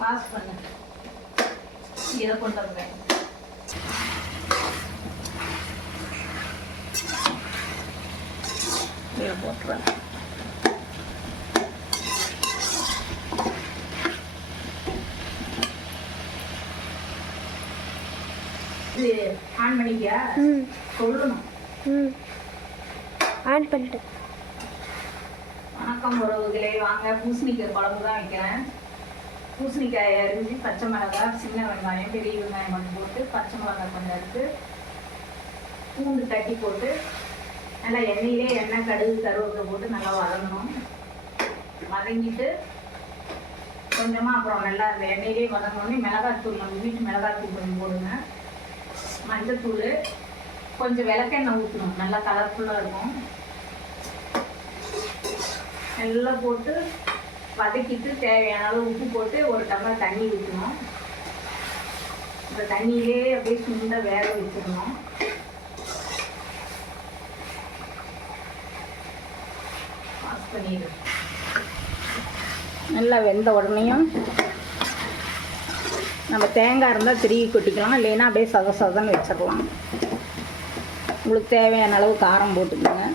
Pass பண்ணு. இதை கொண்டு வரேன். இதை போட்டுறேன். இது ஆன் பண்ணிக்கியா? சொல்லணும். ஆன் பண்ணிட்டேன். வணக்கம் உறவுகளே, வாங்க பூசணிக்காய் குழம்பு தான் வைக்கிறேன். பூசணிக்காயை அரிஞ்சு பச்சை மிளகாய், சின்ன வெங்காயம், பெரிய வெங்காயம் கொஞ்சம் போட்டு, பச்சை மிளகாய் கொஞ்சம் எடுத்து, பூண்டு தட்டி போட்டு, நல்லா எண்ணெயிலே எண்ணெய், கடுகு, கருவேப்பிலை போட்டு நல்லா வதங்கணும். வதங்கிட்டு கொஞ்சமாக அப்புறம் நல்லா அந்த எண்ணெயிலே வதங்கணுன்னே மிளகாத்தூள், நம்ம வீட்டு மிளகாத்தூள் கொஞ்சம் போடுங்க. மஞ்சத்தூள், கொஞ்சம் விளக்கெண்ணெய் ஊற்றணும், நல்லா கலர்ஃபுல்லாக இருக்கும். எல்லாம் போட்டு வதக்கிட்டு தேவையான அளவு உப்பு போட்டு ஒரு டம்ளர் தண்ணி ஊற்றணும். இந்த தண்ணியிலே அப்படியே சுண்ட வேக வச்சிடணும். பாஸ் பண்ணிடு. நல்லா வெந்த உடனேயும் நம்ம தேங்காய் இருந்தால் திருகி கொட்டிக்கலாம், இல்லைன்னா அப்படியே சதன்னு வச்சிடலாம். உங்களுக்கு தேவையான அளவு காரம் போட்டுக்கோங்க.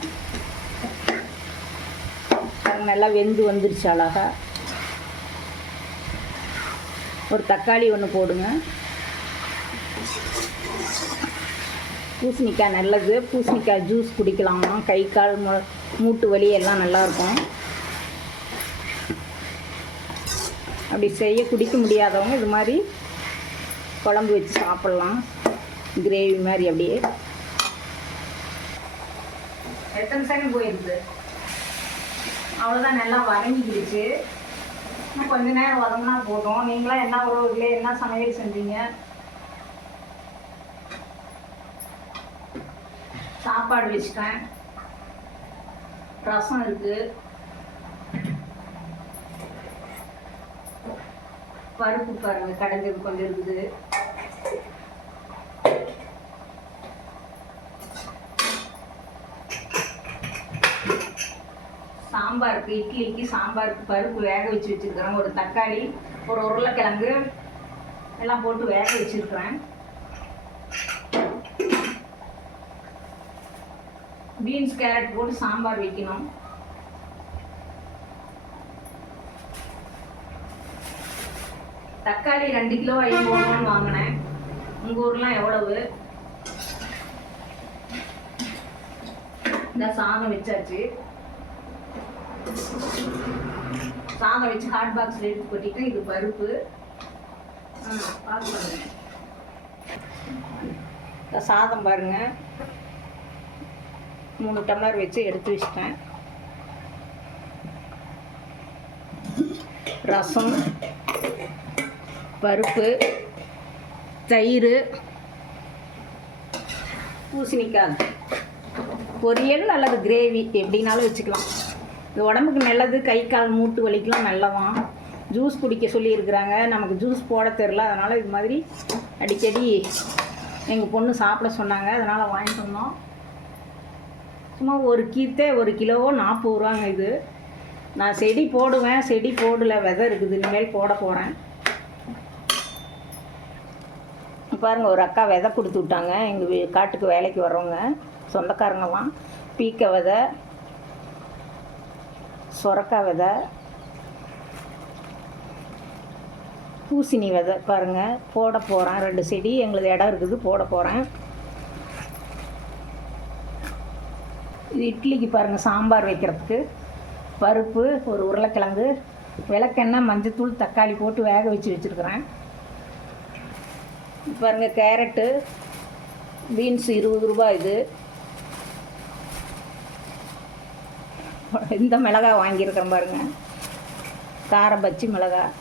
நல்லா வெந்து வந்துருச்சு அழகா. ஒரு தக்காளி ஒன்று போடுங்க. பூசணிக்காய் நல்லது, பூசணிக்காய் ஜூஸ் குடிக்கலாமா, கை கால் மூட்டு வலி எல்லாம் நல்லாயிருக்கும். அப்படி செய்ய குடிக்க முடியாதவங்க இது மாதிரி குழம்பு வச்சு சாப்பிட்லாம், கிரேவி மாதிரி. அப்படியே எத்தனை செகண்ட் போயிடுது, அவ்வளோதான். நல்லா வதங்கிக்கிடுச்சு. இன்னும் கொஞ்ச நேரம் வதங்கினா போதும். நீங்களாம் என்ன உறவுகளே, என்ன சமையல் செஞ்சீங்க? சாப்பாடு வச்சுட்டேன், ரசம் இருக்கு, பருப்பு பாருங்க கடைஞ்சது கொஞ்சம் இருக்குது. சாம்பாருக்கு, இட்லிக்கு சாம்பாருக்கு பருப்பு வேக வச்சு வச்சுருக்கிறேன். ஒரு தக்காளி, ஒரு உருளைக்கிழங்கு எல்லாம் போட்டு வேக வச்சுருக்கிறேன். பீன்ஸ் கேரட் போட்டு சாம்பார் வைக்கணும். தக்காளி 2 கிலோ 50 ரூபான்னு வாங்கினேன். உங்கள் ஊர்லாம் எவ்வளவு? இந்த சாதம் வச்சாச்சு. சாதம் வச்சு ஹாட் பாக்ஸில் எடுத்து கொட்டிட்டு, இது பருப்பு. பாருங்க சாதம் பாருங்க, 3 டம்ளர் வச்சு எடுத்து வச்சிட்டேன். ரசம், பருப்பு, தயிர், பூசணிக்காய் பொரியல் அல்லது கிரேவி எப்படின்னாலும் வச்சுக்கலாம். இது உடம்புக்கு நல்லது, கை கால் மூட்டு வலிக்கெலாம் நல்லதான். ஜூஸ் குடிக்க சொல்லியிருக்கிறாங்க, நமக்கு ஜூஸ் போட தெரில, அதனால் இது மாதிரி அடிக்கடி எங்கள் பொண்ணு சாப்பிட சொன்னாங்க, அதனால் வாங்கிட்டு வந்தோம். சும்மா ஒரு கீத்தை 1 கிலோவோ 40 ரூபாங்க. இது நான் செடி போடுவேன், செடி போடல, விதை இருக்குது, இனிமேல் போட போகிறேன். பாருங்கள், ஒரு அக்கா விதை கொடுத்து விட்டாங்க, எங்கள் காட்டுக்கு வேலைக்கு வர்றவங்க சொந்தக்காரங்கலாம். பீக்க விதை, சொரக்காய் விதை, பூசணி விதை பாருங்கள் போட போகிறேன். 2 செடி எங்களுக்கு இடம் இருக்குது, போட போகிறேன். இது இட்லிக்கு பாருங்கள், சாம்பார் வைக்கிறதுக்கு பருப்பு, ஒரு உருளைக்கிழங்கு, விளக்கெண்ணெய், மஞ்சத்தூள், தக்காளி போட்டு வேக வச்சு வச்சுருக்கிறேன். பாருங்கள் கேரட்டு, பீன்ஸ் 20 ரூபாய். இது இந்த மிளகாய் வாங்கியிருக்கிறேன் பாருங்கள், கார பச்சி மிளகாய்,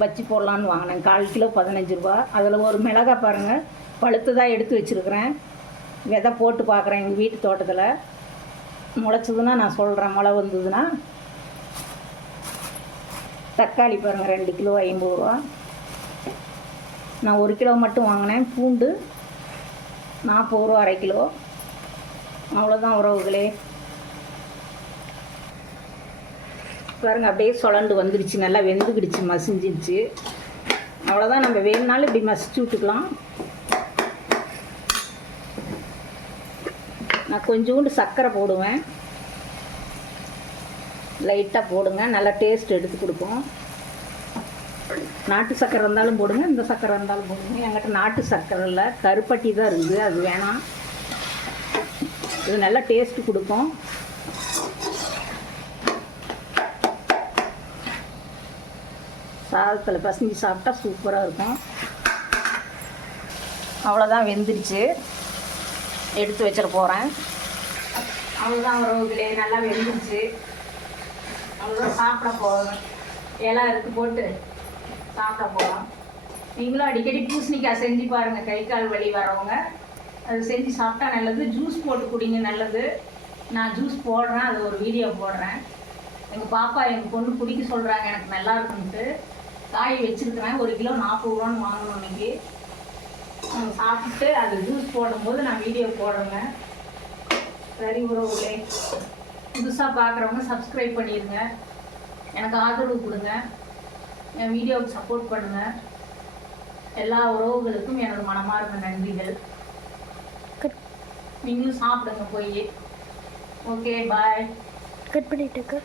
பச்சி போடலான்னு வாங்கினேன். 1/4 கிலோ 15 ரூபா. அதில் ஒரு மிளகாய் பாருங்கள் பழுத்துதான் எடுத்து வச்சுருக்கிறேன். விதை போட்டு பார்க்குறேன், எங்கள் வீட்டு தோட்டத்தில் முளைச்சதுன்னா நான் சொல்கிறேன், மழை வந்ததுன்னா. தக்காளி பாருங்கள் 2 கிலோ 50 ரூபா. நான் 1 கிலோ மட்டும் வாங்கினேன். பூண்டு 40 ரூபா 1/2 கிலோ. அவ்வளோதான் உறவுகளே. பாருங்கள் அப்படியே சுழண்டு வந்துடுச்சு, நல்லா வெந்துக்கிடுச்சு, மசிஞ்சிடுச்சு. அவ்வளோதான். நம்ம வேணுனாலும் இப்படி மசிச்சு விட்டுக்கலாம். நான் கொஞ்சோண்டு சர்க்கரை போடுவேன், லைட்டாக போடுங்க, நல்லா டேஸ்ட் எடுத்து கொடுக்கும். நாட்டு சர்க்கரை இருந்தாலும் போடுங்க, இந்த சர்க்கரை இருந்தாலும் போடுங்க. என்கிட்ட நாட்டு சர்க்கரை இல்லை, கருப்பட்டி தான் இருக்குது, அது வேணாம். இது நல்லா டேஸ்ட்டு கொடுக்கும். சாதத்தில் பசஞ்சு சாப்பிட்டா சூப்பராக இருக்கும். அவ்வளோதான், வெந்துருச்சு. எடுத்து வச்சிட போகிறேன். அவ்வளோதான் உறவுகளே, நல்லா வெந்துருச்சு. அவ்வளோதான், சாப்பிட போகிறேன். இலை அறுத்து போட்டு சாப்பிட போகலாம். நீங்களும் அடிக்கடி பூசணிக்காய் செஞ்சு பாருங்கள். கை கால் வலி வரவங்க அது செஞ்சு சாப்பிட்டா நல்லது. ஜூஸ் போட்டு குடிங்க, நல்லது. நான் ஜூஸ் போடுறேன், அது ஒரு வீடியோ போடுறேன். எங்கள் பாப்பா எங்கள் பொண்ணு குடிக்க சொல்கிறாங்க, எனக்கு நல்லா இருக்குன்ட்டு காய் வச்சுருக்கிறேன். 1 கிலோ 40 ரூபான்னு வாங்கணும் இன்னைக்கு. சாப்பிட்டு அது ஜூஸ் போடும்போது நான் வீடியோ போடுறேங்க. சரி உறவுகளே, புதுசாக பார்க்குறவங்க சப்ஸ்கிரைப் பண்ணிடுங்க, எனக்கு ஆதரவு கொடுங்க, என் வீடியோவுக்கு சப்போர்ட் பண்ணுங்கள். எல்லா உறவுகளுக்கும் எனது மனமார்ந்த நன்றிகள். நீங்களும் சாப்பிடுங்க போய். ஓகே, பாய். கட் பண்ணிட்டேக்கா.